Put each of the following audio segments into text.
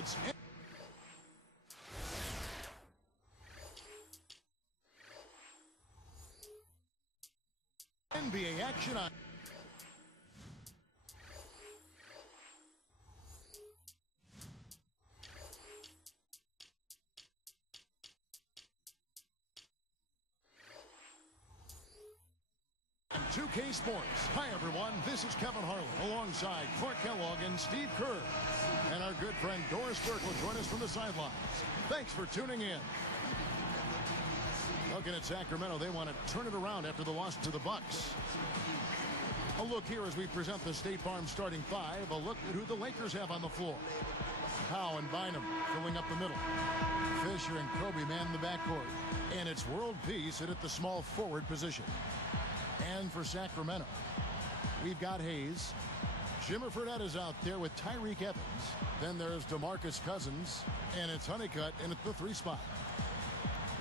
It's NBA action on. And 2K Sports. Hi, everyone. This is Kevin Harlan alongside Clark Kellogg and Steve Kerr. And our good friend Doris Burke will join us from the sidelines. Thanks for tuning in. Looking at Sacramento, they want to turn it around after the loss to the Bucks. A look here as we present the State Farm starting five. A look at who the Lakers have on the floor. Howe and Bynum filling up the middle. Fisher and Kobe man the backcourt. And it's World Peace at the small forward position. And for Sacramento, we've got Hayes. Jimmer Fredette is out there with Tyreek Evans. Then there's DeMarcus Cousins. And it's Honeycutt in at the 3 spot.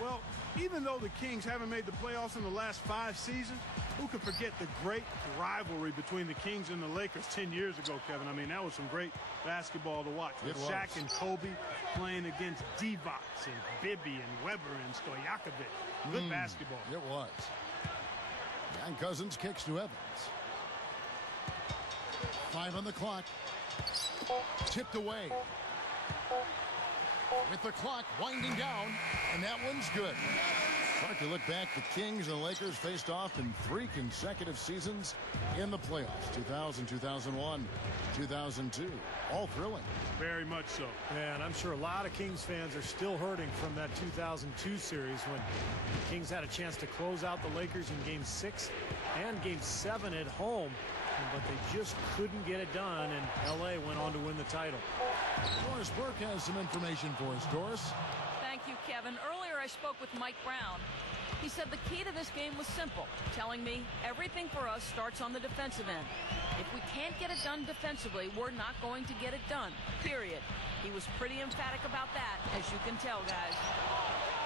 Well, even though the Kings haven't made the playoffs in the last 5 seasons, who could forget the great rivalry between the Kings and the Lakers 10 years ago, Kevin? I mean, that was some great basketball to watch. With Shaq and Kobe playing against Divac and Bibby and Weber and Stojakovic. Good basketball. It was. And Cousins kicks to Evans. 5 on the clock. Tipped away. With the clock winding down, and that one's good. Hard to look back, the Kings and the Lakers faced off in 3 consecutive seasons in the playoffs. 2000, 2001, 2002. All thrilling. Very much so. Yeah, and I'm sure a lot of Kings fans are still hurting from that 2002 series when the Kings had a chance to close out the Lakers in Game 6 and Game 7 at home, but they just couldn't get it done, and L.A. went on to win the title. Doris Burke has some information for us. Doris? Thank you, Kevin. Earlier I spoke with Mike Brown. He said the key to this game was simple, telling me everything for us starts on the defensive end. If we can't get it done defensively, we're not going to get it done, period. He was pretty emphatic about that, as you can tell, guys.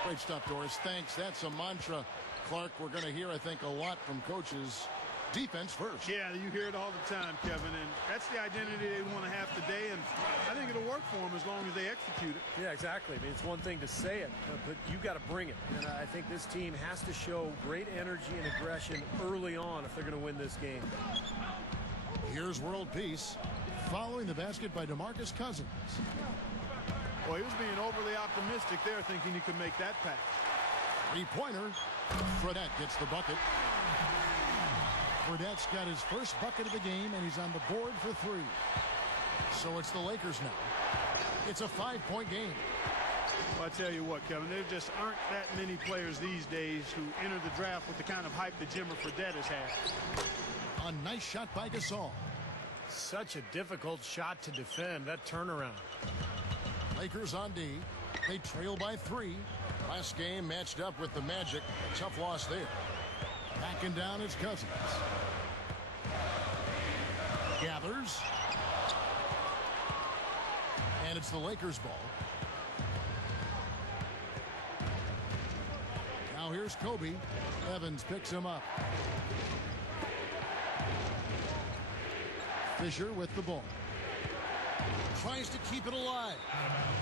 Great stuff, Doris. Thanks. That's a mantra, Clark, we're going to hear, I think, a lot from coaches. Defense first. Yeah, you hear it all the time, Kevin, and that's the identity they want to have today, and I think it'll work for them as long as they execute it. Yeah, exactly. I mean, it's one thing to say it, but you got to bring it. And I think this team has to show great energy and aggression early on if they're going to win this game. Here's World Peace, following the basket by DeMarcus Cousins. Well, he was being overly optimistic there, thinking he could make that pass. 3-pointer. Fredette gets the bucket. Fredette's got his first bucket of the game, and he's on the board for 3. So it's the Lakers now. It's a 5-point game. Well, I tell you what, Kevin, there just aren't that many players these days who enter the draft with the kind of hype that Jimmer Fredette has had. A nice shot by Gasol. Such a difficult shot to defend, that turnaround. Lakers on D. They trail by 3. Last game matched up with the Magic. A tough loss there. Backing down is Cousins. Gathers. And it's the Lakers' ball. Now here's Kobe. Evans picks him up. Fisher with the ball. Tries to keep it alive.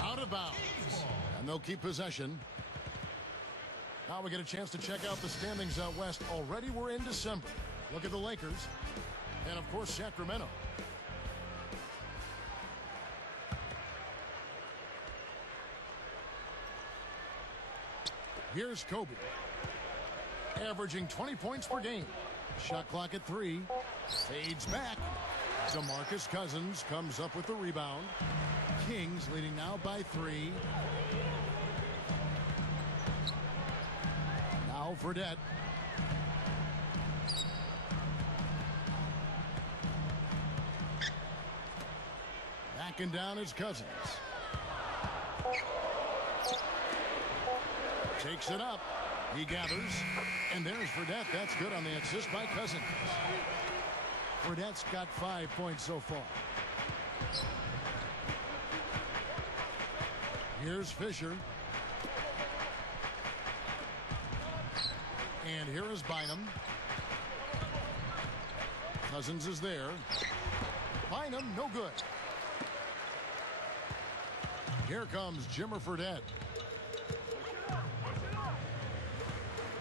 Out of bounds. And they'll keep possession. Now we get a chance to check out the standings out west. Already we're in December. Look at the Lakers. And, of course, Sacramento. Here's Kobe. Averaging 20 points per game. Shot clock at 3. Fades back. DeMarcus Cousins comes up with the rebound. Kings leading now by 3. Now Fredette. Backing down is Cousins. Takes it up. He gathers. And there's Fredette. That's good on the assist by Cousins. Fredette's got 5 points so far. Here's Fisher. And here is Bynum. Cousins is there. Bynum, no good. Here comes Jimmer Fredette.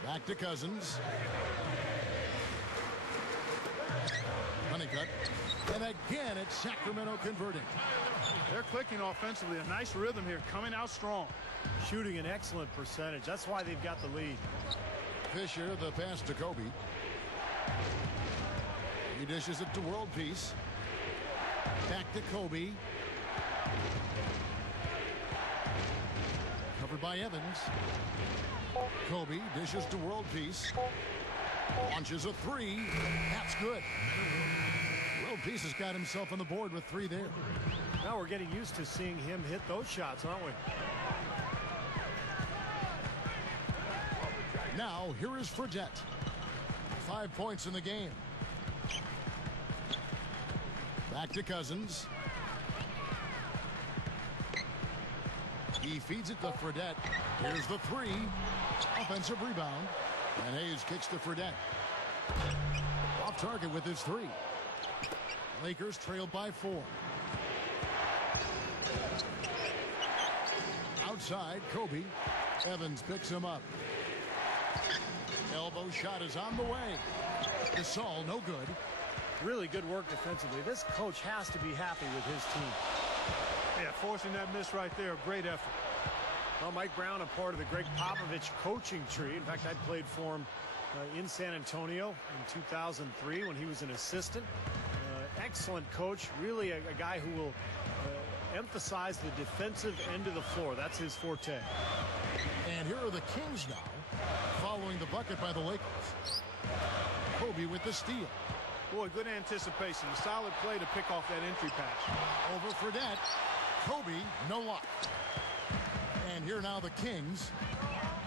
Back to Cousins. Honeycutt. And again, it's Sacramento converting. They're clicking offensively. A nice rhythm here, coming out strong. Shooting an excellent percentage. That's why they've got the lead. Fisher, the pass to Kobe. He dishes it to World Peace. Back to Kobe. Covered by Evans. Kobe dishes to World Peace. Launches a three. That's good. World Peace has got himself on the board with 3 there. Now we're getting used to seeing him hit those shots, aren't we? Now, here is Fredette. 5 points in the game. Back to Cousins. He feeds it to Fredette. Here's the three. Offensive rebound. And Hayes kicks to Fredette. Off target with his 3. Lakers trail by 4. Outside, Kobe. Evans picks him up. Elbow shot is on the way. Gasol, no good. Really good work defensively. This coach has to be happy with his team. Yeah, forcing that miss right there, a great effort. Well, Mike Brown, a part of the Greg Popovich coaching tree. In fact, I played for him in San Antonio in 2003 when he was an assistant. Excellent coach, really a guy who will emphasize the defensive end of the floor. That's his forte. And here are the Kings now, following the bucket by the Lakers. Kobe with the steal. Boy, good anticipation. A solid play to pick off that entry pass. Over Fredette. Kobe, no luck. And here now the Kings.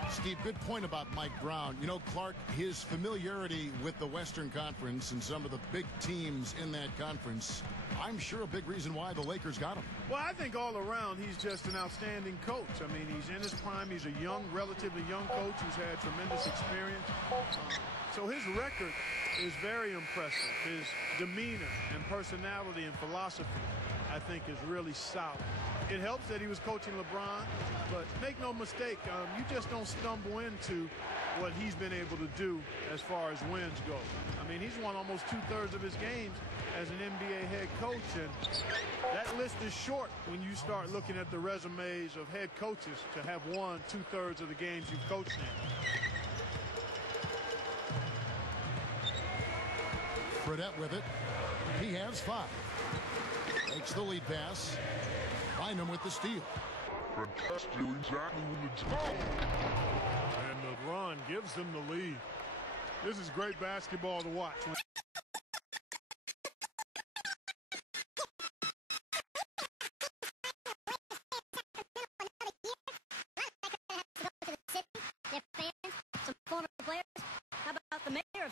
Steve, good point about Mike Brown. You know, Clark, his familiarity with the Western Conference and some of the big teams in that conference, I'm sure a big reason why the Lakers got him. Well, I think all around he's just an outstanding coach. I mean, he's in his prime. He's a young, relatively young coach who's had tremendous experience. So his record is very impressive. His demeanor and personality and philosophy, I think, is really solid. It helps that he was coaching LeBron, but make no mistake, you just don't stumble into what he's been able to do as far as wins go. I mean, he's won almost 2/3 of his games as an NBA head coach, and that list is short when you start looking at the resumes of head coaches to have won 2/3 of the games you've coached in. Fredette with it. He has 5. Makes the lead pass. Bynum with the steal. Fredette's doing exactly what the job. And LeBron gives them the lead. This is great basketball to watch.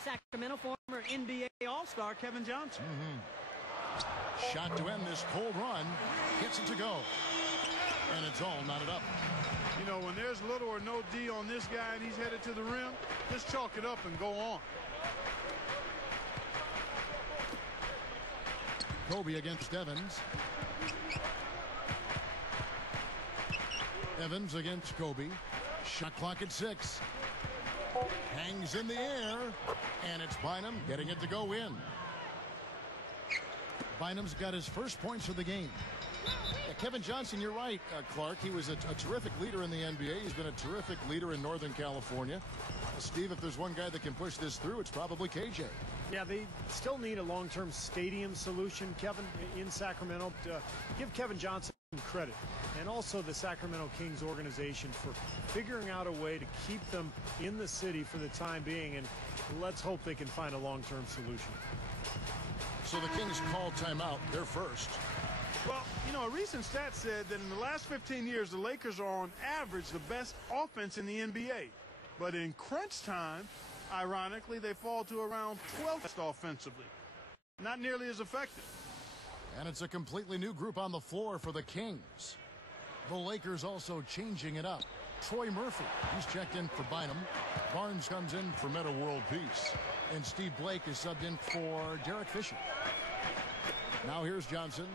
Sacramento, former NBA All-Star Kevin Johnson. Shot to end this cold run. Gets it to go. And it's all knotted up. You know, when there's little or no D on this guy and he's headed to the rim, just chalk it up and go on. Kobe against Evans. Evans against Kobe. Shot clock at 6. Hangs in the air. And it's Bynum getting it to go in. Bynum's got his first points of the game. Kevin Johnson, you're right, Clark. He was a terrific leader in the NBA. He's been a terrific leader in Northern California. Steve, if there's one guy that can push this through, it's probably KJ. Yeah, they still need a long-term stadium solution, Kevin, in Sacramento. Give Kevin Johnson credit, and also the Sacramento Kings organization for figuring out a way to keep them in the city for the time being, and let's hope they can find a long-term solution. So the Kings call timeout. They're first. Well, you know, a recent stat said that in the last 15 years, the Lakers are on average the best offense in the NBA. But in crunch time, ironically, they fall to around 12th offensively. Not nearly as effective. And it's a completely new group on the floor for the Kings. The Lakers also changing it up. Troy Murphy, he's checked in for Bynum. Barnes comes in for Meta World Peace. And Steve Blake is subbed in for Derek Fisher. Now here's Johnson.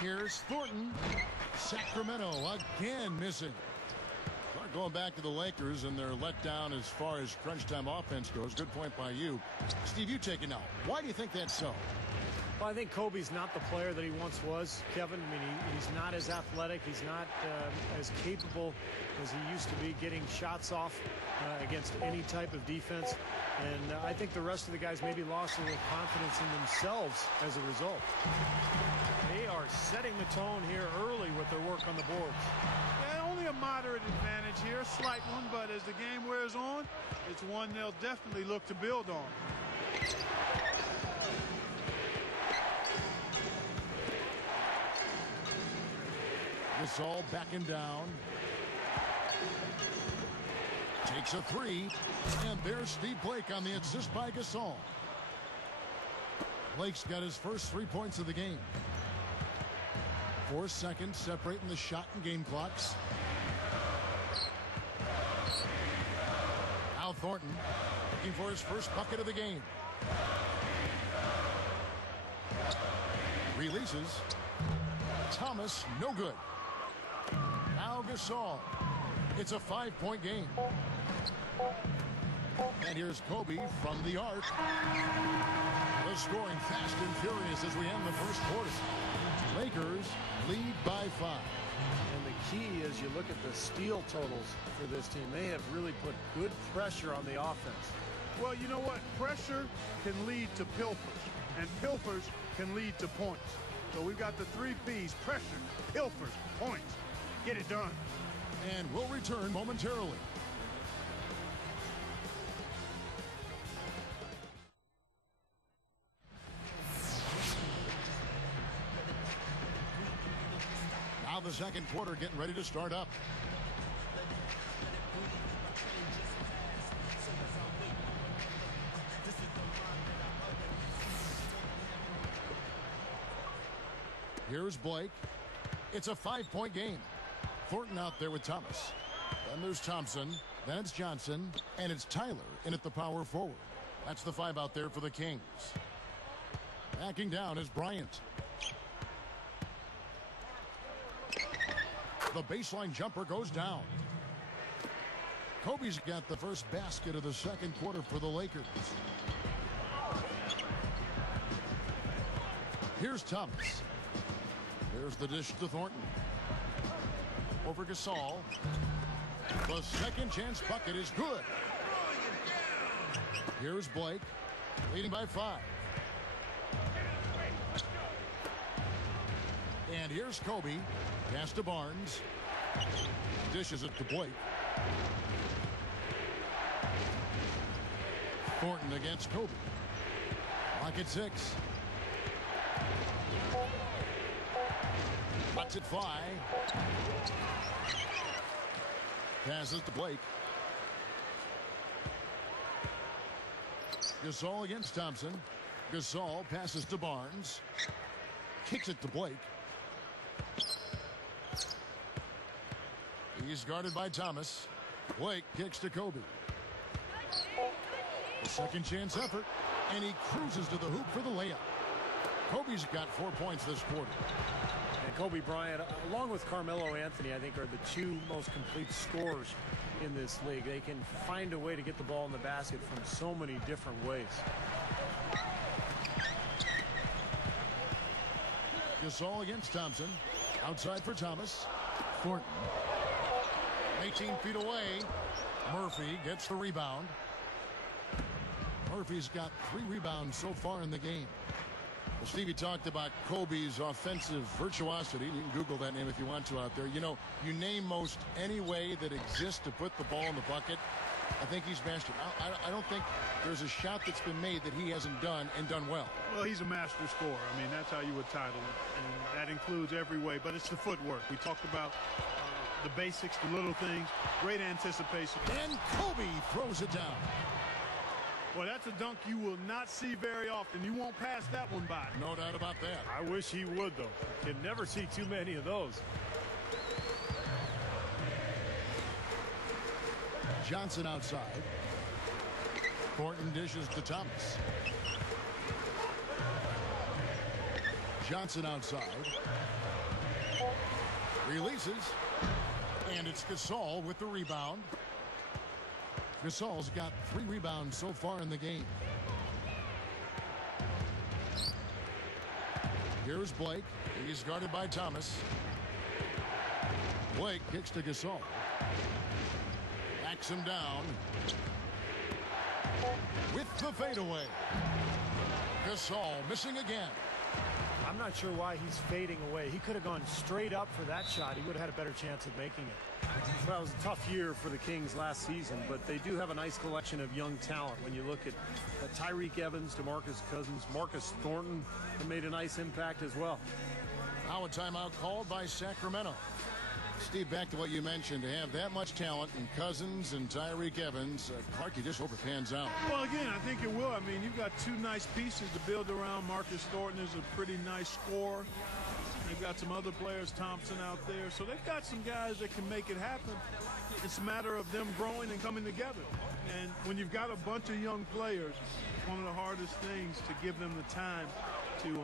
Here's Thornton. Sacramento again missing. Going back to the Lakers and they're let down as far as crunch time offense goes. Good point by you. Steve, you take it now. Why do you think that's so? Well, I think Kobe's not the player that he once was, Kevin. I mean, he's not as athletic. He's not as capable as he used to be getting shots off against any type of defense. And I think the rest of the guys maybe lost a little confidence in themselves as a result. They are setting the tone here early with their work on the boards. Yeah, only a moderate advantage here, a slight one, but as the game wears on, it's one they'll definitely look to build on. Gasol backing down. Takes a three. And there's Steve Blake on the assist by Gasol. Blake's got his first 3 points of the game. 4 seconds separating the shot and game clocks. Al Thornton looking for his first bucket of the game. Releases. Thomas, no good. Now Gasol. It's a 5-point game. And here's Kobe from the arc. The scoring fast and furious as we end the first quarter. Lakers lead by 5. And the key is you look at the steal totals for this team. They have really put good pressure on the offense. Well, you know what? Pressure can lead to pilfers, and pilfers can lead to points. So we've got the 3 P's: pressure, pilfers, points. Get it done. And we'll return momentarily. Now the second quarter getting ready to start up. Here's Blake. It's a 5-point game. Thornton out there with Thomas. Then there's Thompson. Then it's Johnson. And it's Tyler in at the power forward. That's the 5 out there for the Kings. Backing down is Bryant. The baseline jumper goes down. Kobe's got the first basket of the second quarter for the Lakers. Here's Thomas. There's the dish to Thornton. Over Gasol. The second chance bucket is good. Here's Blake, leading by 5. And here's Kobe. Pass to Barnes. Dishes it to Blake. Thornton against Kobe. Clock at 6. Lets it fly. Passes to Blake. Gasol against Thompson. Gasol passes to Barnes. Kicks it to Blake. He's guarded by Thomas. Blake kicks to Kobe. The second chance effort. And he cruises to the hoop for the layup. Kobe's got 4 points this quarter. And Kobe Bryant, along with Carmelo Anthony, I think are the 2 most complete scorers in this league. They can find a way to get the ball in the basket from so many different ways. Gasol against Thompson. Outside for Thomas. Thornton. 18 feet away. Murphy gets the rebound. Murphy's got 3 rebounds so far in the game. Well, Stevie talked about Kobe's offensive virtuosity. You can Google that name if you want to out there. You know, you name most any way that exists to put the ball in the bucket. I think he's mastered. I don't think there's a shot that's been made that he hasn't done and done well. Well, he's a master scorer. I mean, that's how you would title it. And that includes every way, but it's the footwork. We talked about the basics, the little things, great anticipation. And Kobe throws it down. Well, that's a dunk you will not see very often. You won't pass that one by. No doubt about that. I wish he would, though. You can never see too many of those. Johnson outside. Thornton dishes to Thomas. Johnson outside. Releases. And it's Gasol with the rebound. Gasol's got 3 rebounds so far in the game. Here's Blake. He's guarded by Thomas. Blake kicks to Gasol. Backs him down. With the fadeaway. Gasol missing again. I'm not sure why he's fading away. He could have gone straight up for that shot. He would have had a better chance of making it. Well, it was a tough year for the Kings last season, but they do have a nice collection of young talent. When you look at Tyreke Evans, DeMarcus Cousins, Marcus Thornton, who made a nice impact as well. Now a timeout called by Sacramento. Steve, back to what you mentioned, to have that much talent in Cousins and Tyreke Evans, Clark, you just hope it pans out. Well, again, I think it will. I mean, you've got 2 nice pieces to build around. Marcus Thornton is a pretty nice scorer. They've got some other players, Thompson out there. So they've got some guys that can make it happen. It's a matter of them growing and coming together. And when you've got a bunch of young players, it's one of the hardest things to give them the time to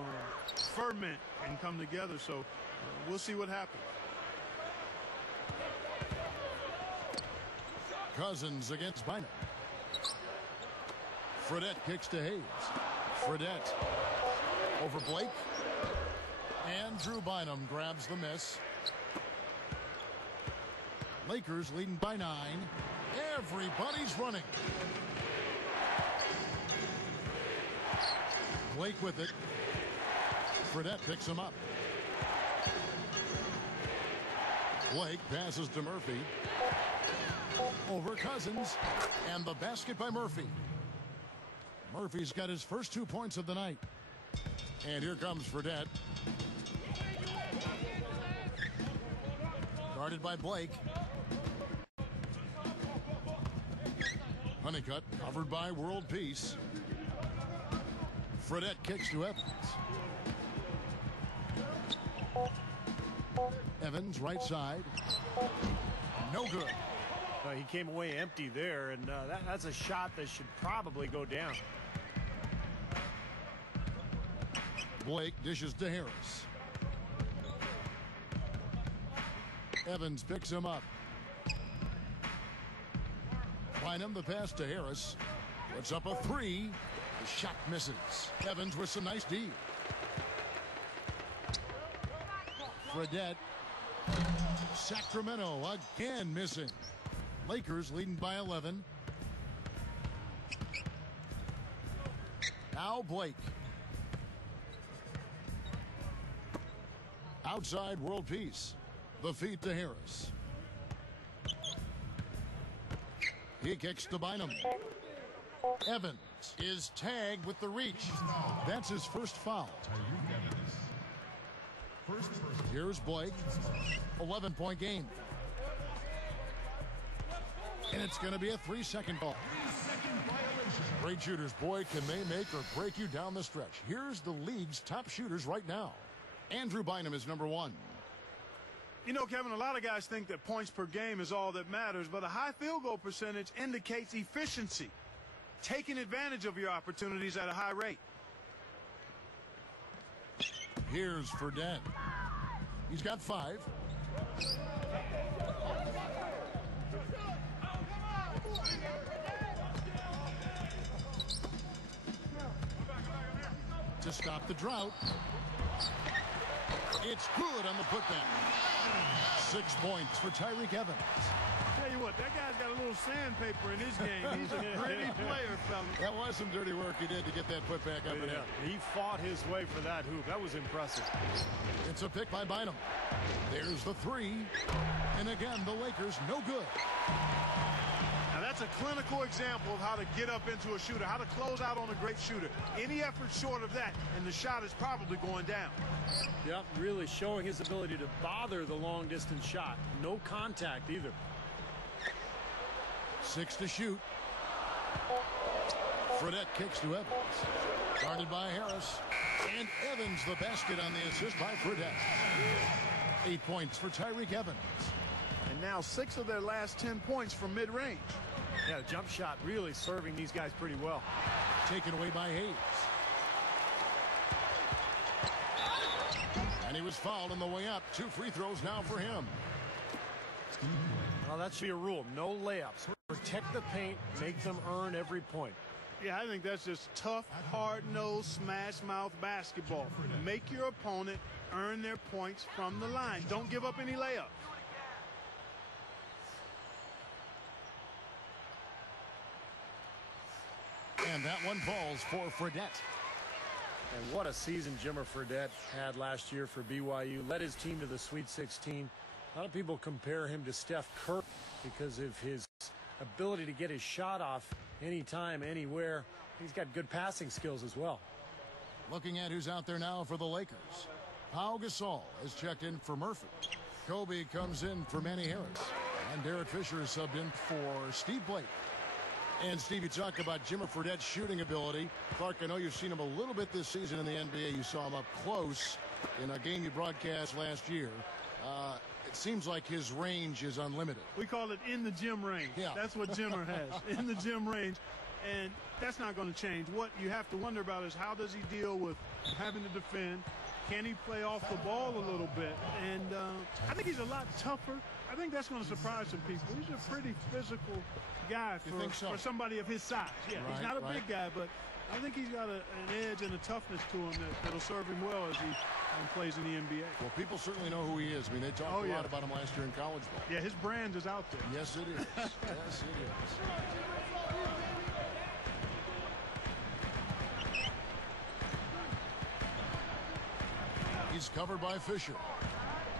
ferment and come together. So we'll see what happens. Cousins against Bynum. Fredette kicks to Hayes. Fredette over Blake. And Drew Bynum grabs the miss. Lakers leading by 9. Everybody's running. Blake with it. Fredette picks him up. Blake passes to Murphy. Over Cousins. And the basket by Murphy. Murphy's got his first 2 points of the night. And here comes Fredette. Guarded by Blake. Honeycutt covered by World Peace. Fredette kicks to Evans. Evans right side. No good. He came away empty there, and that's a shot that should probably go down. Blake dishes to Harris. Evans picks him up. Bynum the pass to Harris. Puts up a 3. The shot misses. Evans with some nice D. Fredette. Sacramento again missing. Lakers leading by 11. Now Blake. Outside World Peace. The feed to Harris. He kicks to Bynum. Evans is tagged with the reach. That's his first foul. Here's Blake. 11-point game. And it's going to be a 3-second ball. Great shooters, boy, can they make or break you down the stretch. Here's the league's top shooters right now. Andrew Bynum is number 1. You know, Kevin, a lot of guys think that points per game is all that matters, but a high field goal percentage indicates efficiency, taking advantage of your opportunities at a high rate. Here's Fredette. He's got 5. To stop the drought. It's good on the putback. 6 points for Tyreke Evans. Tell you what, that guy's got a little sandpaper in his game. He's a gritty player, fella. That was some dirty work he did to get that putback up and in. He fought his way for that hoop. That was impressive. It's a pick by Bynum. There's the 3. And again, the Lakers no good. Now that's a clinical example of how to get up into a shooter, how to close out on a great shooter. Any effort short of that, and the shot is probably going down. Yep, really showing his ability to bother the long-distance shot. No contact either. 6 to shoot. Fredette kicks to Evans. Guarded by Harris. And Evans the basket on the assist by Fredette. 8 points for Tyreke Evans. And now 6 of their last 10 points from mid-range. Yeah, jump shot really serving these guys pretty well. Taken away by Hayes. And he was fouled on the way up. 2 free throws now for him. Well, that should be a rule. No layups. Protect the paint. Make them earn every point. Yeah, I think that's just tough, hard-nosed, smash-mouth basketball. Make your opponent earn their points from the line. Don't give up any layups. And that one falls for Fredette. And what a season Jimmer Fredette had last year for BYU. Led his team to the Sweet 16. A lot of people compare him to Steph Curry because of his ability to get his shot off anytime, anywhere. He's got good passing skills as well. Looking at who's out there now for the Lakers. Pau Gasol has checked in for Murphy. Kobe comes in for Manny Harris. And Derek Fisher is subbed in for Steve Blake. And Steve, you talk about Jimmer Fredette's shooting ability. Clark, I know you've seen him a little bit this season in the NBA. You saw him up close in a game you broadcast last year. It seems like his range is unlimited. We call it in the gym range. Yeah. That's what Jimmer has, in the gym range. And that's not going to change. What you have to wonder about is how does he deal with having to defend? Can he play off the ball a little bit? And I think he's a lot tougher. I think that's going to surprise some people. He's a pretty physical guy for somebody of his size. Yeah, right, he's not a big guy, but I think he's got an edge and a toughness to him that'll serve him well as he plays in the NBA. Well, people certainly know who he is. I mean, they talked a lot about him last year in college ball. Yeah, his brand is out there. Yes, it is. Yes, it is. He's covered by Fisher.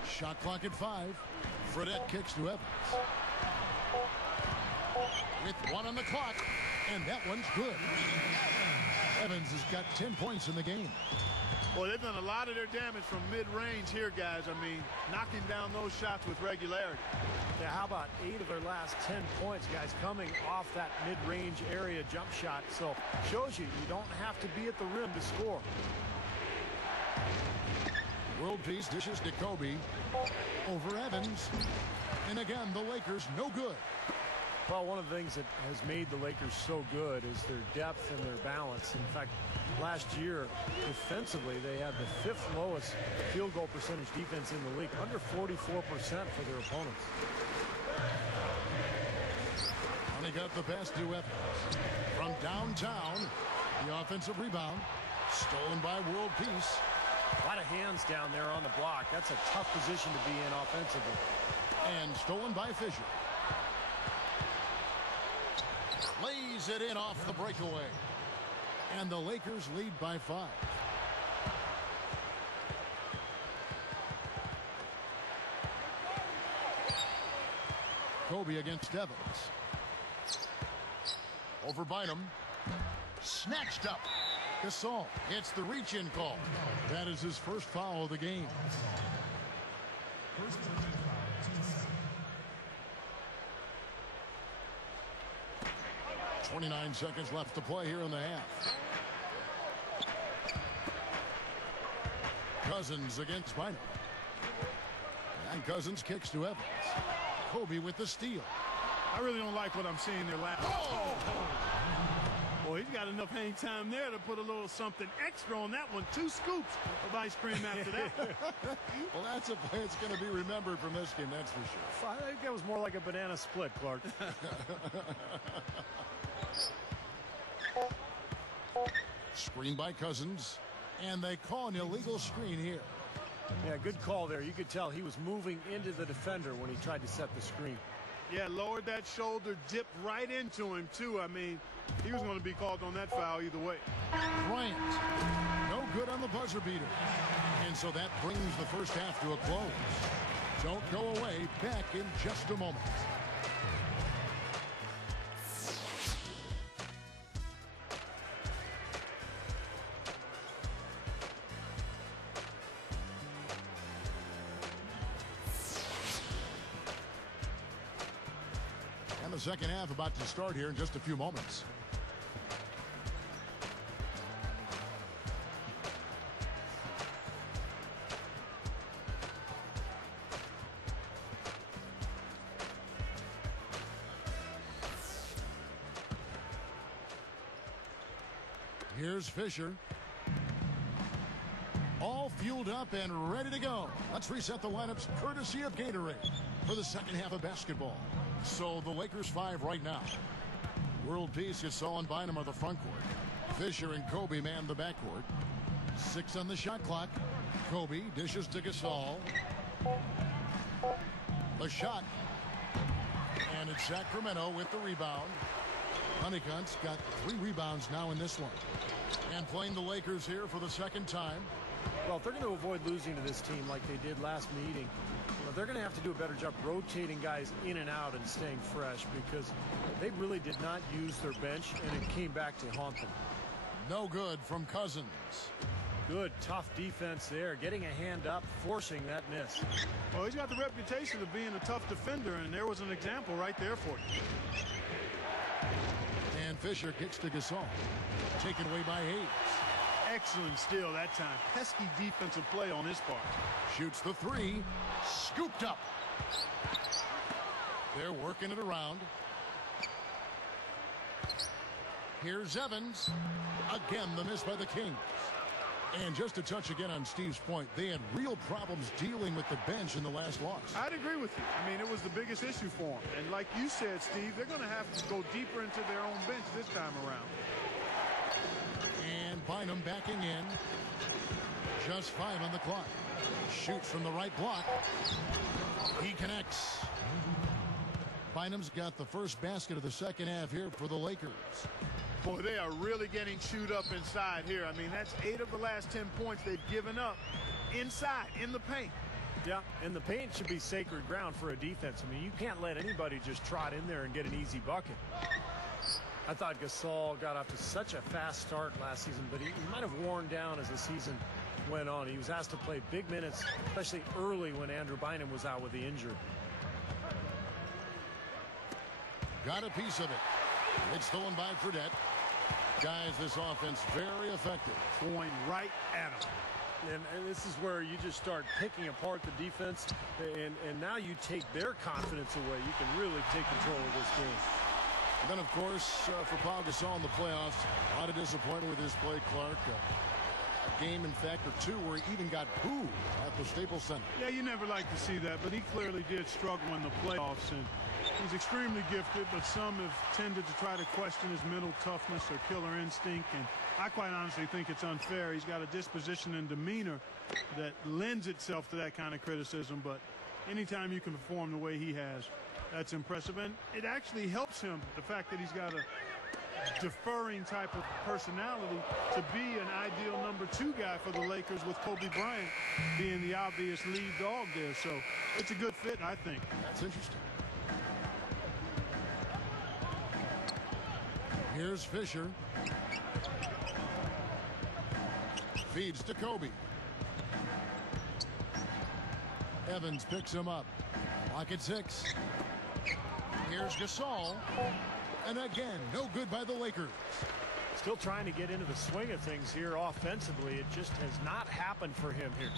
Shot clock at 5. Fredette kicks to Evans. With 1 on the clock, and that one's good. Evans has got 10 points in the game. Well, they've done a lot of their damage from mid-range here, guys. I mean, knocking down those shots with regularity. Yeah, how about 8 of their last 10 points, guys, coming off that mid-range area jump shot. So, shows you don't have to be at the rim to score. World Peace dishes to Kobe over Evans. And again, the Lakers no good. Well, one of the things that has made the Lakers so good is their depth and their balance. In fact, last year, defensively, they had the 5th lowest field goal percentage defense in the league, under 44% for their opponents. And he got the pass to Evans. From downtown, the offensive rebound, stolen by World Peace. A lot of hands down there on the block. That's a tough position to be in offensively. And stolen by Fisher. Lays it in off the breakaway. And the Lakers lead by 5. Kobe against Evans. Over Bynum. Snatched up. Gasol gets the reach-in call. That is his first foul of the game. 29 seconds left to play here in the half. Cousins against Bynum. And Cousins kicks to Evans. Kobe with the steal. I really don't like what I'm seeing there last. Well, he's got enough hang time there to put a little something extra on that one. 2 scoops of ice cream after that. Well, that's a play that's going to be remembered from this game, that's for sure. I think that was more like a banana split, Clark. Screen by Cousins. And they call an illegal screen here. Yeah, good call there. You could tell he was moving into the defender when he tried to set the screen. Yeah, lowered that shoulder, dipped right into him, too. I mean, he was going to be called on that foul either way. Bryant, no good on the buzzer beater. And so that brings the first half to a close. Don't go away. Back in just a moment. The second half about to start here in just a few moments. Here's Fisher. All fueled up and ready to go. Let's reset the lineups courtesy of Gatorade for the second half of basketball. So the Lakers 5 right now. World Peace, Gasol and Bynum are the front court. Fisher and Kobe man the backcourt. 6 on the shot clock. Kobe dishes to Gasol. The shot. And it's Sacramento with the rebound. Honeycutt's got 3 rebounds now in this one. And playing the Lakers here for the second time. Well, if they're going to avoid losing to this team like they did last meeting, they're going to have to do a better job rotating guys in and out and staying fresh, because they really did not use their bench, and it came back to haunt them. No good from Cousins. Good, tough defense there, getting a hand up, forcing that miss. Well, he's got the reputation of being a tough defender, and there was an example right there for you. And Fisher kicks to Gasol. Taken away by Hayes. Excellent steal that time. Pesky defensive play on his part. Shoots the 3. Scooped up. They're working it around. Here's Evans. Again, the miss by the Kings. And just a touch again on Steve's point, they had real problems dealing with the bench in the last loss. I'd agree with you. I mean, it was the biggest issue for them. And like you said, Steve, they're going to have to go deeper into their own bench this time around. And Bynum backing in. Just 5 on the clock. Shoots from the right block. He connects. Bynum's got the first basket of the second half here for the Lakers. Boy, they are really getting chewed up inside here. I mean, that's 8 of the last 10 points they've given up inside, in the paint. Yeah, and the paint should be sacred ground for a defense. I mean, you can't let anybody just trot in there and get an easy bucket. I thought Gasol got off to such a fast start last season, but he might have worn down as the season went on. He was asked to play big minutes, especially early when Andrew Bynum was out with the injury. Got a piece of it. It's stolen by Fredette. Guys, this offense very effective. Going right at him. And this is where you just start picking apart the defense, and now you take their confidence away. You can really take control of this game. And then, of course, for Paul Gasol in the playoffs, a lot of disappointment with his play, Clark. A game, in fact, or 2 where he even got booed at the Staples Center. Yeah, you never like to see that, but he clearly did struggle in the playoffs, and he's extremely gifted, but some have tended to try to question his mental toughness or killer instinct, and I quite honestly think it's unfair. He's got a disposition and demeanor that lends itself to that kind of criticism, but anytime you can perform the way he has, that's impressive, and it actually helps him, the fact that he's got a deferring type of personality, to be an ideal number 2 guy for the Lakers, with Kobe Bryant being the obvious lead dog there. So it's a good fit, I think. That's interesting. Here's Fisher. Feeds to Kobe. Evans picks him up. Lock at 6. Here's Gasol. And again, no good by the Lakers. Still trying to get into the swing of things here offensively. It just has not happened for him here.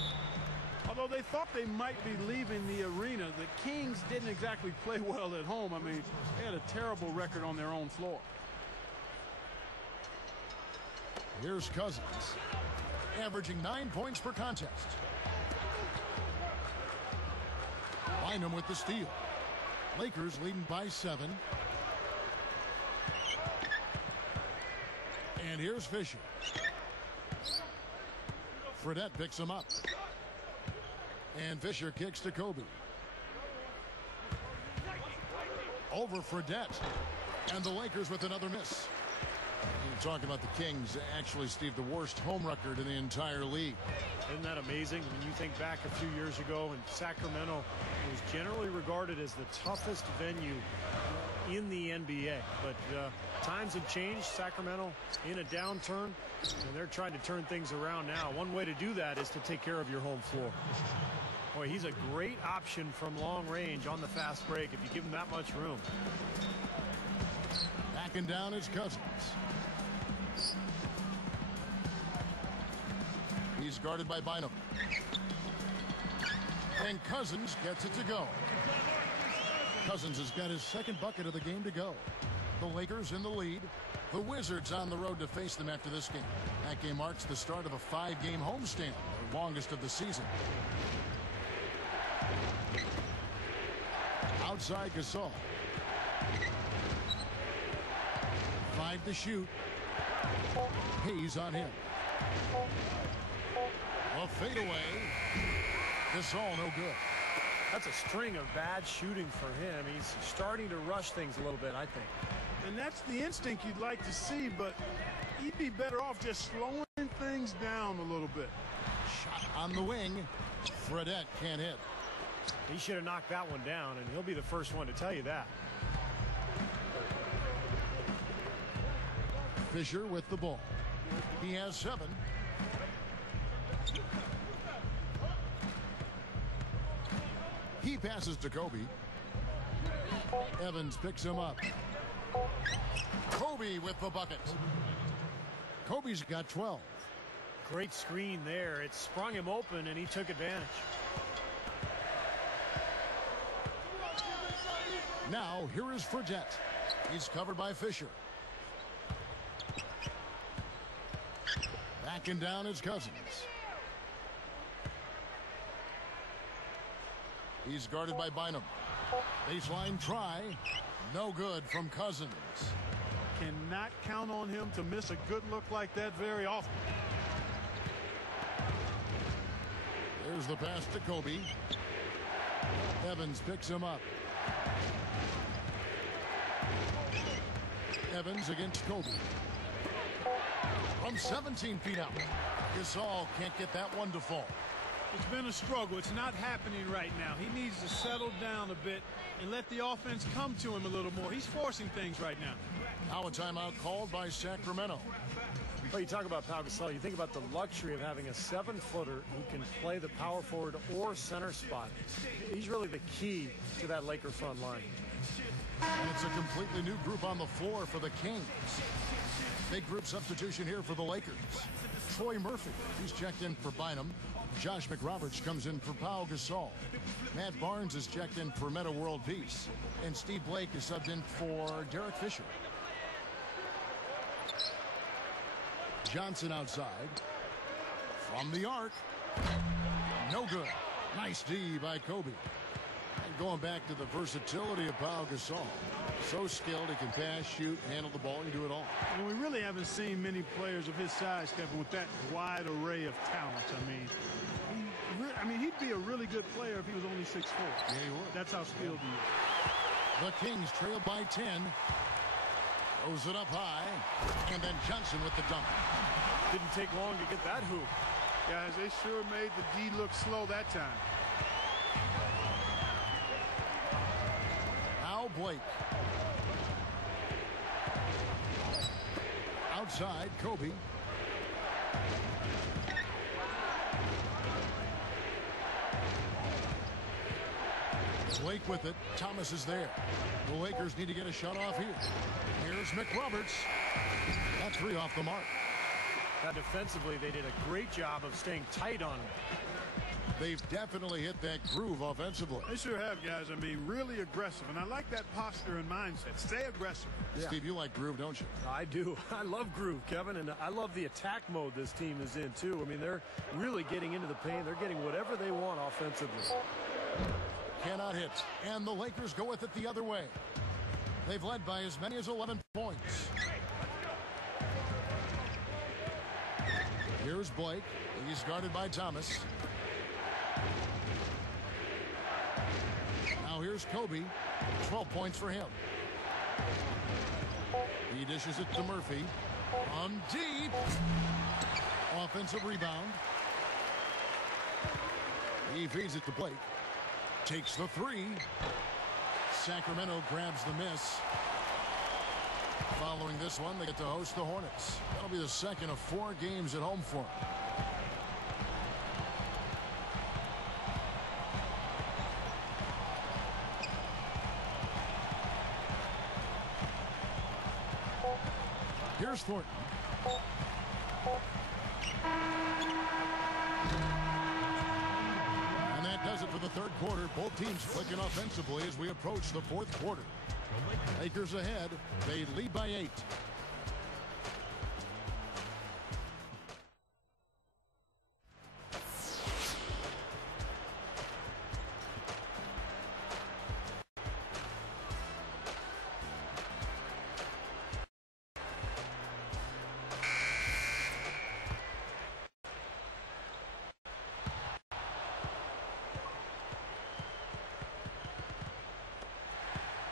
Although they thought they might be leaving the arena, the Kings didn't exactly play well at home. I mean, they had a terrible record on their own floor. Here's Cousins, averaging 9 points per contest. Bynum with the steal. Lakers leading by 7. And here's Fisher. Fredette picks him up. And Fisher kicks to Kobe. Over Fredette. And the Lakers with another miss. You're talking about the Kings, actually, Steve, the worst home record in the entire league. Isn't that amazing? When you think back a few years ago in Sacramento, it was generally regarded as the toughest venue in the NBA. But times have changed. Sacramento in a downturn, and they're trying to turn things around now. One way to do that is to take care of your home floor. Boy, he's a great option from long range on the fast break if you give him that much room. Backing down is Cousins. He's guarded by Bynum. And Cousins gets it to go. Cousins has got his second bucket of the game to go. The Lakers in the lead. The Wizards on the road to face them after this game. That game marks the start of a 5-game homestand, the longest of the season. Outside Gasol. 5 to shoot. Hayes on him. A fadeaway. Gasol no good. That's a string of bad shooting for him. He's starting to rush things a little bit, I think. And that's the instinct you'd like to see, but he'd be better off just slowing things down a little bit. Shot on the wing. Fredette can't hit. He should have knocked that one down, and he'll be the first one to tell you that. Fisher with the ball. He has 7. He passes to Kobe. Evans picks him up. Kobe with the bucket. Kobe's got 12. Great screen there. It sprung him open, and he took advantage. Now, here is Fredette. He's covered by Fisher. Backing down is Cousins. He's guarded by Bynum. Baseline try. No good from Cousins. Cannot count on him to miss a good look like that very often. There's the pass to Kobe. Evans picks him up. Evans against Kobe. From 17 feet out. Gasol can't get that one to fall. It's been a struggle. It's not happening right now. He needs to settle down a bit and let the offense come to him a little more. He's forcing things right now. Now a timeout called by Sacramento. Well, you talk about Pau Gasol. You think about the luxury of having a 7-footer who can play the power forward or center spot. He's really the key to that Laker front line. And it's a completely new group on the floor for the Kings. Big group substitution here for the Lakers. Troy Murphy, he's checked in for Bynum. Josh McRoberts comes in for Pau Gasol. Matt Barnes is checked in for Meta World Peace. And Steve Blake is subbed in for Derek Fisher. Johnson outside. From the arc. No good. Nice D by Kobe. And going back to the versatility of Pau Gasol. So skilled, he can pass, shoot, handle the ball, and do it all. And we really haven't seen many players of his size, Kevin, with that wide array of talent. I mean, he'd be a really good player if he was only 6'4". Yeah, he would. That's how skilled he is. The Kings trail by 10. Throws it up high. And then Johnson with the dunk. Didn't take long to get that hoop. Guys, they sure made the D look slow that time. Now Blake. Outside, Kobe. Blake with it. Thomas is there. The Lakers need to get a shot off here. Here's McRoberts. That 3 off the mark. Now, defensively, they did a great job of staying tight on him. They've definitely hit that groove offensively. They sure have, guys. I mean, really aggressive. And I like that posture and mindset. Stay aggressive. Yeah. Steve, you like groove, don't you? I do. I love groove, Kevin, and I love the attack mode this team is in, too. I mean, they're really getting into the paint. They're getting whatever they want offensively. Cannot hit. And the Lakers go with it the other way. They've led by as many as 11 points. Here's Blake. He's guarded by Thomas. Now here's Kobe. 12 points for him. He dishes it to Murphy. On deep. Offensive rebound. He feeds it to Blake. Takes the 3. Sacramento grabs the miss. Following this one, they get to host the Hornets. That'll be the second of 4 games at home for them. Here's Thornton. And that does it for the third quarter. Both teams clicking offensively as we approach the fourth quarter. Lakers ahead. They lead by 8.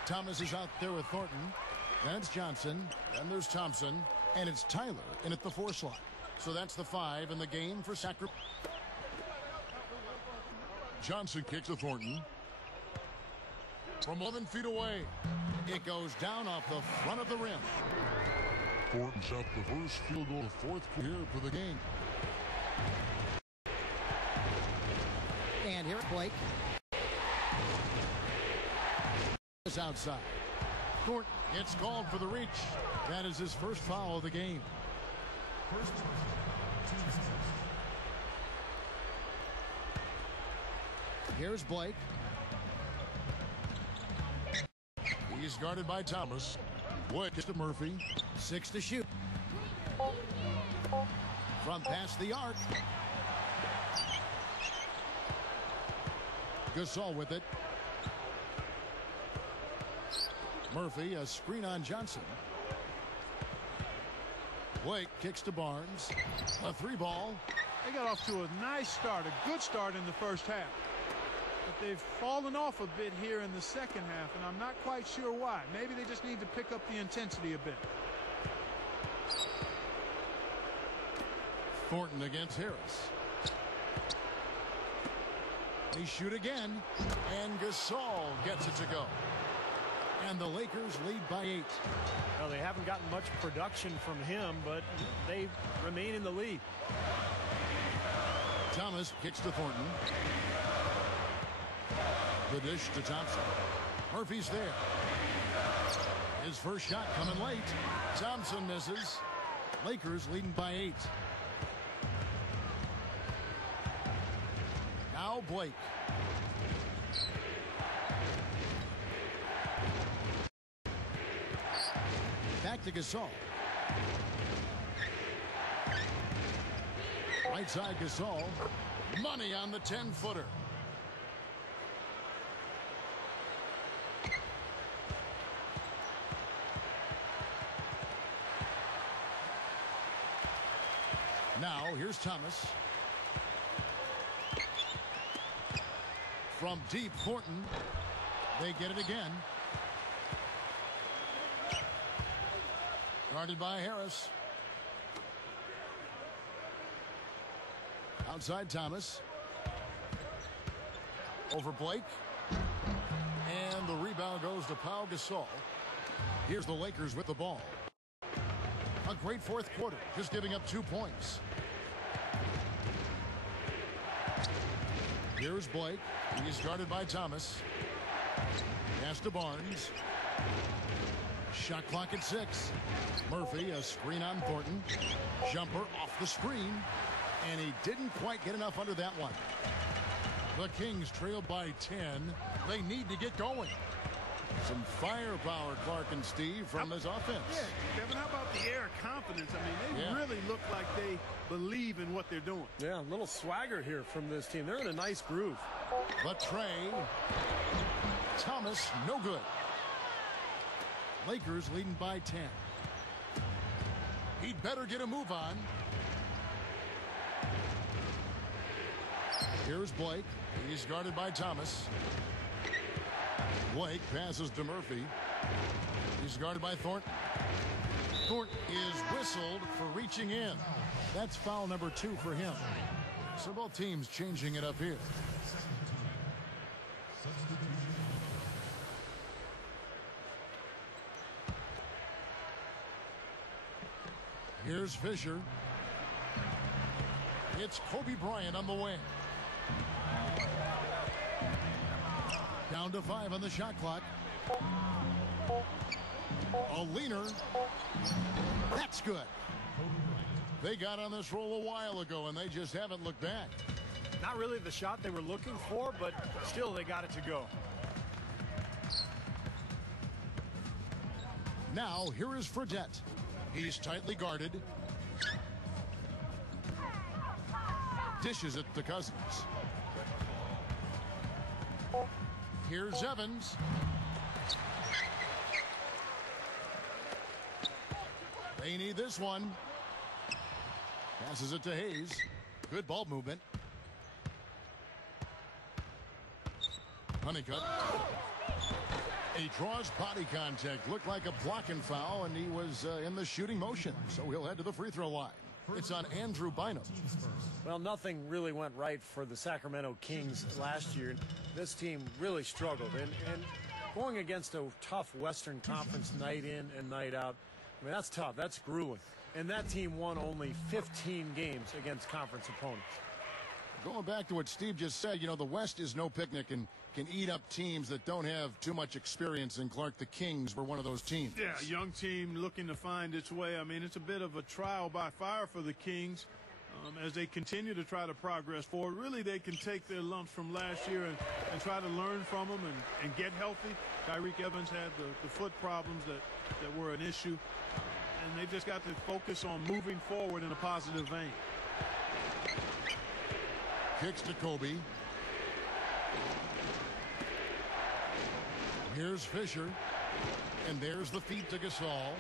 Thomas is out there with Thornton. Then it's Johnson. Then there's Thompson. And it's Tyler in at the 4 slot. So that's the 5 in the game for Sacramento. Johnson kicks to Thornton. From 11 feet away. It goes down off the front of the rim. Thornton shot the first field goal of the 4th quarter for the game. And here at Blake. Is outside. Thornton gets called for the reach. That is his first foul of the game. Here's Blake. He's guarded by Thomas. Wood gets to Murphy. 6 to shoot. From past the arc. Gasol with it. Murphy, a screen on Johnson. Blake kicks to Barnes. A 3-ball. They got off to a nice start, a good start in the first half. But they've fallen off a bit here in the second half, and I'm not quite sure why. Maybe they just need to pick up the intensity a bit. Thornton against Harris. They shoot again, and Gasol gets it to go. And the Lakers lead by 8. Well, they haven't gotten much production from him, but they remain in the lead. Thomas kicks to Thornton. The dish to Thompson. Murphy's there. His first shot coming late. Thompson misses. Lakers leading by 8. Now Blake. Back to Gasol. Right side Gasol. Money on the 10-footer. Now here's Thomas. From deep, Thornton. They get it again. Guarded by Harris. Outside Thomas. Over Blake. And the rebound goes to Pau Gasol. Here's the Lakers with the ball. A great fourth quarter, just giving up 2 points. Here's Blake. He's guarded by Thomas. Pass to Barnes. Shot clock at 6. Murphy, a screen on Thornton. Jumper off the screen. And he didn't quite get enough under that one. The Kings trail by 10. They need to get going. Some firepower, Clark and Steve, from this offense. Yeah, Kevin, how about the air of confidence? I mean, they really look like they believe in what they're doing. Yeah, a little swagger here from this team. They're in a nice groove. But Trey, Thomas, no good. Lakers leading by 10. He'd better get a move on. Here's Blake. He's guarded by Thomas. Blake passes to Murphy. He's guarded by Thornton. Thornton is whistled for reaching in. That's foul number 2 for him. So both teams changing it up here. Here's Fisher. It's Kobe Bryant on the wing. Down to 5 on the shot clock. A leaner. That's good. They got on this roll a while ago, and they just haven't looked back. Not really the shot they were looking for, but still they got it to go. Now, here is Fredette. He's tightly guarded. Dishes it to Cousins. Here's Evans. They need this one. Passes it to Hayes. Good ball movement. Honeycutt. He draws body contact. Looked like a blocking foul, and he was in the shooting motion. So he'll head to the free throw line. It's on Andrew Bynum. Well, nothing really went right for the Sacramento Kings last year. This team really struggled. And going against a tough Western Conference night in and night out, I mean, that's tough. That's grueling. And that team won only 15 games against conference opponents. Going back to what Steve just said, you know, the West is no picnic and can eat up teams that don't have too much experience. And Clark, the Kings were one of those teams. Yeah, young team looking to find its way. I mean, it's a bit of a trial by fire for the Kings as they continue to try to progress forward. Really, they can take their lumps from last year and try to learn from them and get healthy. Tyreek Evans had the foot problems that were an issue. And they just got to focus on moving forward in a positive vein. Kicks to Kobe. Here's Fisher. And there's the feed to Gasol.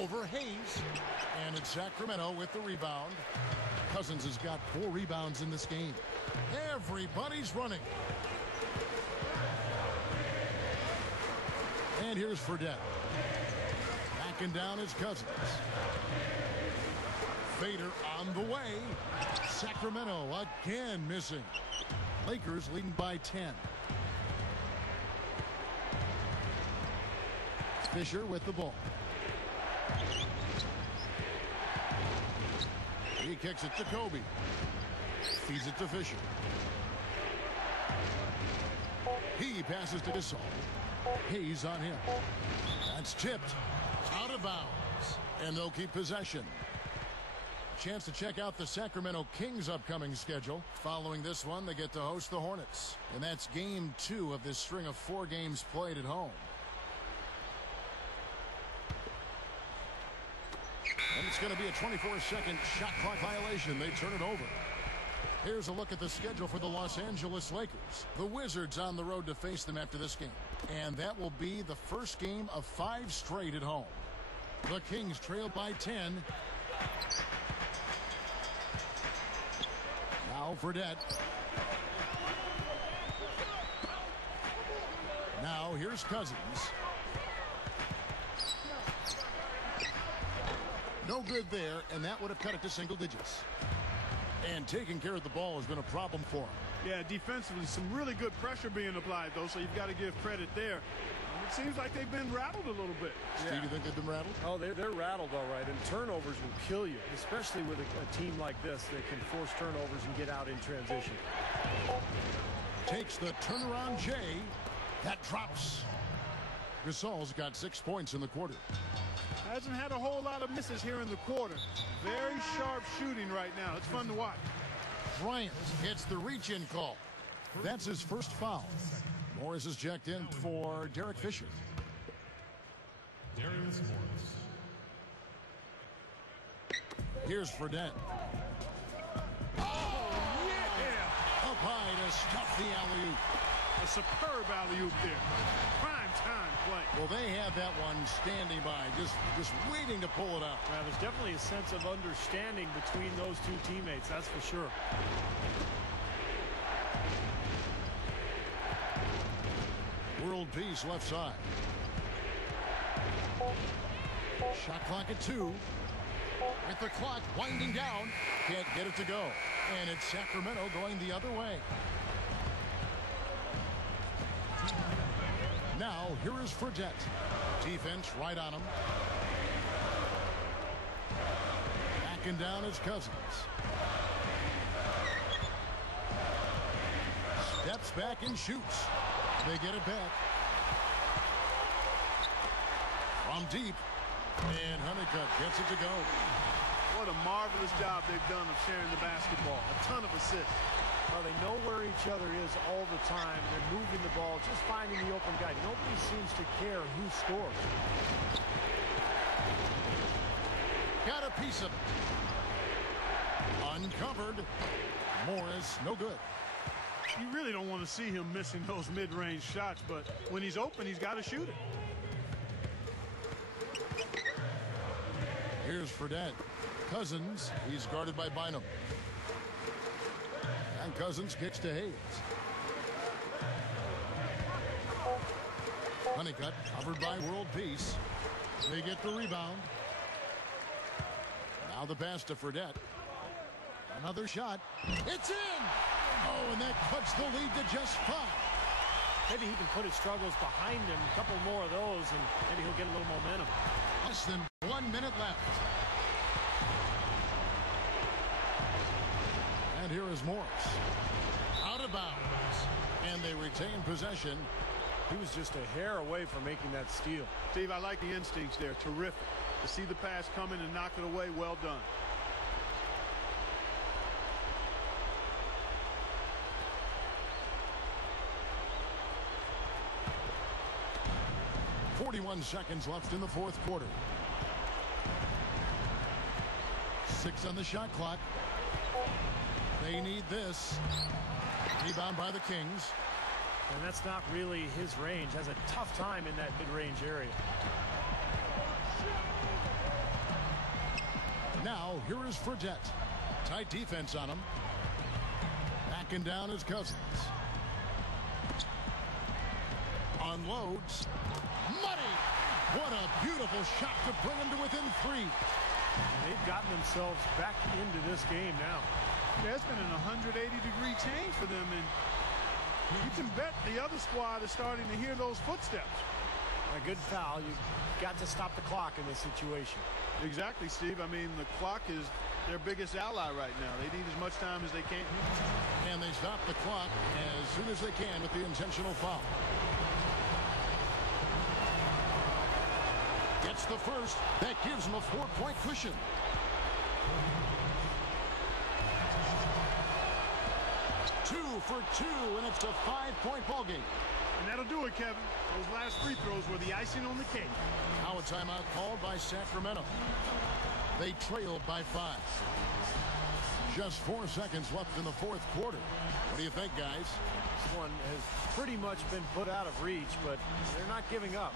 Over Hayes. And it's Sacramento with the rebound. Cousins has got 4 rebounds in this game. Everybody's running. And here's Fredette. Backing down is Cousins. Fader on the way. Sacramento again missing. Lakers leading by 10. Fisher with the ball. He kicks it to Kobe. Feeds it to Fisher. He passes to Gasol. Hayes on him. That's tipped. Out of bounds. And they'll keep possession. Chance to check out the Sacramento Kings' upcoming schedule. Following this one, they get to host the Hornets. And that's game 2 of this string of 4 games played at home. And it's going to be a 24-second shot clock violation. They turn it over. Here's a look at the schedule for the Los Angeles Lakers. The Wizards on the road to face them after this game. And that will be the first game of 5 straight at home. The Kings trail by 10. Now Fredette. Now here's Cousins. No good there, and that would have cut it to single digits. And taking care of the ball has been a problem for him. Yeah, defensively, some really good pressure being applied, though, so you've got to give credit there. It seems like they've been rattled a little bit. Steve, you think they've been rattled? Oh, they're rattled all right, and turnovers will kill you, especially with a team like this that can force turnovers and get out in transition. Takes the turnaround J. That drops. Gasol's got 6 points in the quarter. Hasn't had a whole lot of misses here in the quarter. Very sharp shooting right now. It's fun to watch. Bryant gets the reach-in call. That's his first foul. Morris is checked in for Derek Fisher. Here's Fredette. Oh, yeah! Up high to stuff the alley-oop. A superb alley-oop there. Prime time play. Well, they have that one standing by, just waiting to pull it out. Well, there's definitely a sense of understanding between those two teammates, that's for sure. World peace left side. Shot clock at 2. With the clock winding down. Can't get it to go. And it's Sacramento going the other way. Now, here is Fredette. Defense right on him. Backing down is Cousins. Steps back and shoots. They get it back. From deep. And Honeycutt gets it to go. What a marvelous job they've done of sharing the basketball. A ton of assists. Well, they know where each other is all the time. They're moving the ball, just finding the open guy. Nobody seems to care who scores. Got a piece of it. Uncovered. Morris, no good. You really don't want to see him missing those mid-range shots, but when he's open, he's got to shoot it. Here's Fredette. Cousins, he's guarded by Bynum. And Cousins kicks to Hayes. Honeycutt covered by World Peace. They get the rebound. Now the pass to Fredette. Another shot. It's in! Oh, and that cuts the lead to just 5. Maybe he can put his struggles behind him, a couple more of those, and maybe he'll get a little momentum. Less than 1 minute left. And here is Morris. Out of bounds. And they retain possession. He was just a hair away from making that steal. Steve, I like the instincts there. Terrific. To see the pass coming and knock it away, well done. .41 seconds left in the fourth quarter. 6 on the shot clock. They need this. Rebound by the Kings. And that's not really his range. Has a tough time in that mid-range area. Now, here is Fredette. Tight defense on him. Backing down his Cousins. Unloads. Money! What a beautiful shot to bring him to within 3. They've gotten themselves back into this game now. Yeah, it's been an 180-degree change for them, and you can bet the other squad is starting to hear those footsteps. A good foul. You've got to stop the clock in this situation. Exactly, Steve. I mean, the clock is their biggest ally right now. They need as much time as they can. And they stop the clock as soon as they can with the intentional foul. Gets the first. That gives them a 4-point cushion. Two for 2, and it's a 5-point ball game. And that'll do it, Kevin. Those last free throws were the icing on the cake. Now a timeout called by Sacramento. They trailed by 5. Just 4 seconds left in the fourth quarter. What do you think, guys? This one has pretty much been put out of reach, but they're not giving up.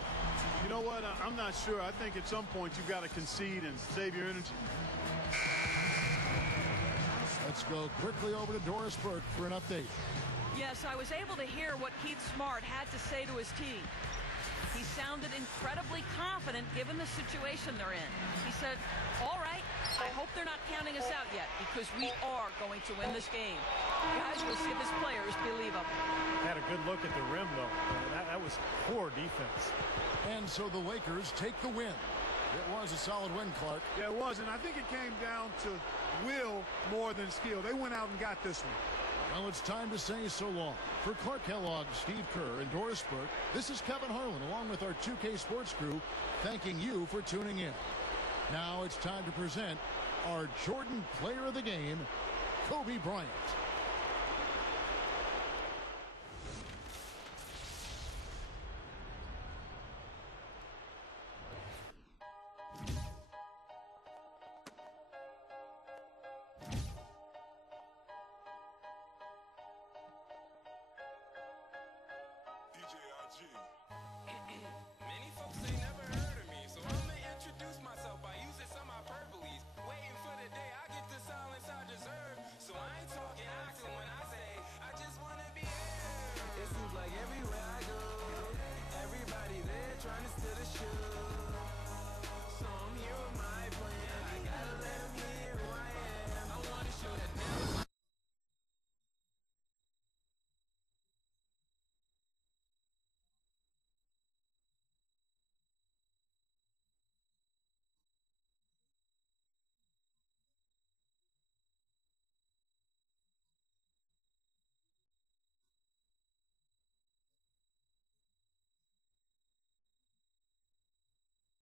You know what? I'm not sure. I think at some point you've got to concede and save your energy. Let's go quickly over to Doris Burke for an update. Yes, I was able to hear what Keith Smart had to say to his team. He sounded incredibly confident given the situation they're in. He said, all right, I hope they're not counting us out yet because we are going to win this game. Guys, we'll see if his players believe him. Had a good look at the rim, though. That was poor defense. And so the Lakers take the win. It was a solid win, Clark. Yeah, it was, and I think it came down to will more than skill. They went out and got this one. Well, it's time to say so long. For Clark Kellogg, Steve Kerr, and Doris Burke, this is Kevin Harlan, along with our 2K Sports crew, thanking you for tuning in. Now it's time to present our Jordan Player of the Game, Kobe Bryant. Many folks ain't never heard of me, so I'ma introduce myself.